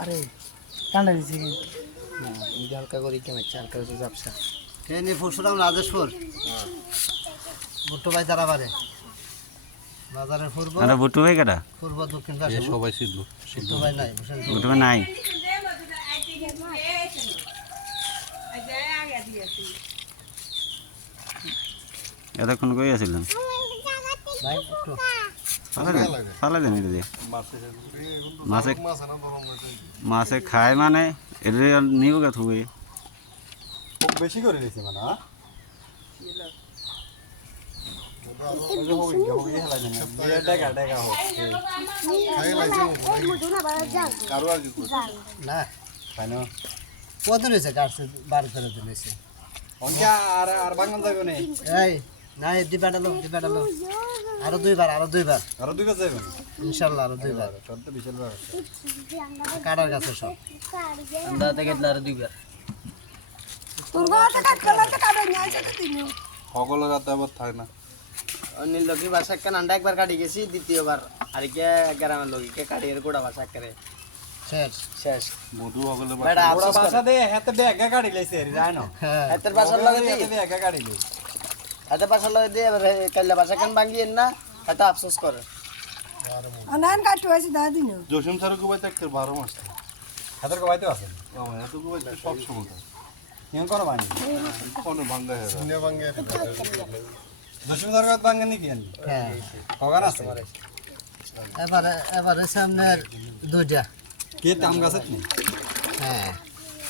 আরে কান্ডা দিছি না এই হালকা করে কেমন হালকা করে ব্যবসা ট্রেনে পরশুরাম রাজেশ্বর বুট্টু ভাই তারা পারে বাজারের পূর্ব আরে বুটু ভাই কাটা পূর্ব দক্ষিণ পাশে সবাই ছিল বুট্টু ভাই নাই বুটু ভাই নাই এতক্ষণ কই আছিলেন ভাই একটু ফালা দেন এটা দিয়ে মাছে খায় মানে এটা নিব গা থুবে বেশি করে দিয়েছি মানে না কত রয়েছে কাটছে 12-13 দিন হয়েছে আর বাগান যাবে না এই না দিবা ডালো আরো দুইবার আরো দুইবার যাবে ইনশাল্লাহ আরো দুইবার সব তো বিশাল ব্যাপার কাটার গাছে সব আমরা থেকে আর দুইবার সকলের রাতে আবার থাকে না অনিল লোকি বাসা কেন আন্ডা একবার কাটি গেছি দ্বিতীয়বার আর কে গ্রামের লোককে কাটি এর গোড়া বাসা করে শেষ শেষ মধু সকলে বেটা আফসোস বাসা করে দে হাতে ব্যাগা গাড়ি লাইছে জানো হ্যাঁ হাতের বাসার লগে দি ব্যাগা গাড়ি লই হাতের বাসার লগে দি এবার কাল্লা বাসা কেন ভাঙিয়েন না এত আফসোস করে অনান কাটু আছে দাদিন জসিম স্যার কো বাইতে 12 মাস হাতের কো বাইতে আছে এত কো বাইতে সব সময় কেন করো বানি কোন ভাঙ্গা হে শুনে ভাঙ্গা জসিম স্যার কো ভাঙ্গা নি কেন হ্যাঁ কগান আছে এবারে সামনের দুইটা কে তাম গাছ আছে হ্যাঁ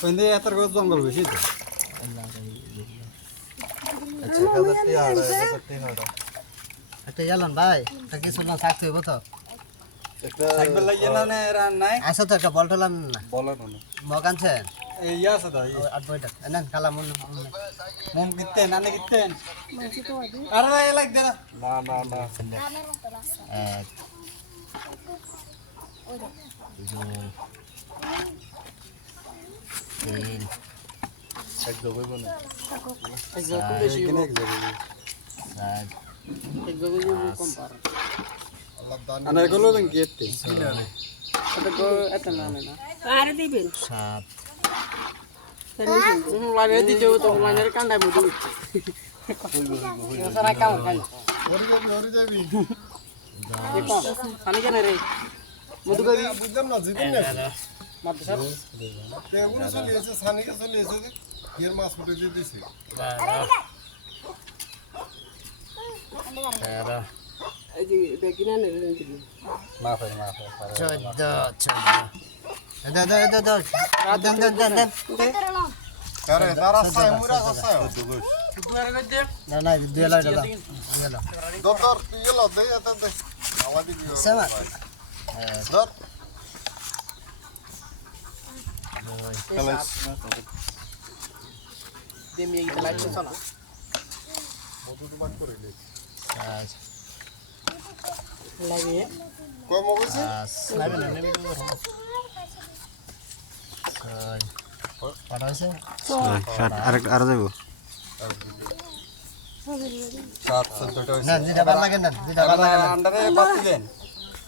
কইন্দে এত গো জঙ্গল বেশি তো একটা এলাম ভাই তা কিছু না থাকতে হইব তো সাইকেল লাগিয়ে না না রান নাই আচ্ছা তো একটা বল টলাম না বলেন না মগ আনছেন এই ইয়া আছে দাই আট বইটা নেন কালা মন মম কিতে নানে কিতেন আরে এই লাগ দে না না এক দুই তিন এক জবই বনে চার আনা গলো দেন গেতে আর দিবেন সাত লাগে দিতে তো মানে কান্ডা বুঝু সারা কাম খাই দেখো আমি কেন রে মধু কবি বুঝলাম না জিদিন না মাত্র স্যার এগুলো চলে এসে সানিকে চলে এসে এর মাছ ফুটে দিয়ে দিছি তেরো এই যে বেকিনা নে মাফ হয় 14 দেন আরে দারা সাই মুরা সাই না দুই লাখ দাদা দর ইয়েলো দে এত দে আওয়াজ দিও সেমা দর দেমি এই লাইট চলা মধু তো বাক করে লে সাত লাগে কই মগছে লাগে না নেবে ছয় কটা হয়েছে আর যাইব 7 14টা না যেটা ভালো লাগে না যেটা ভালো লাগে না আন্ডারে বাতি দেন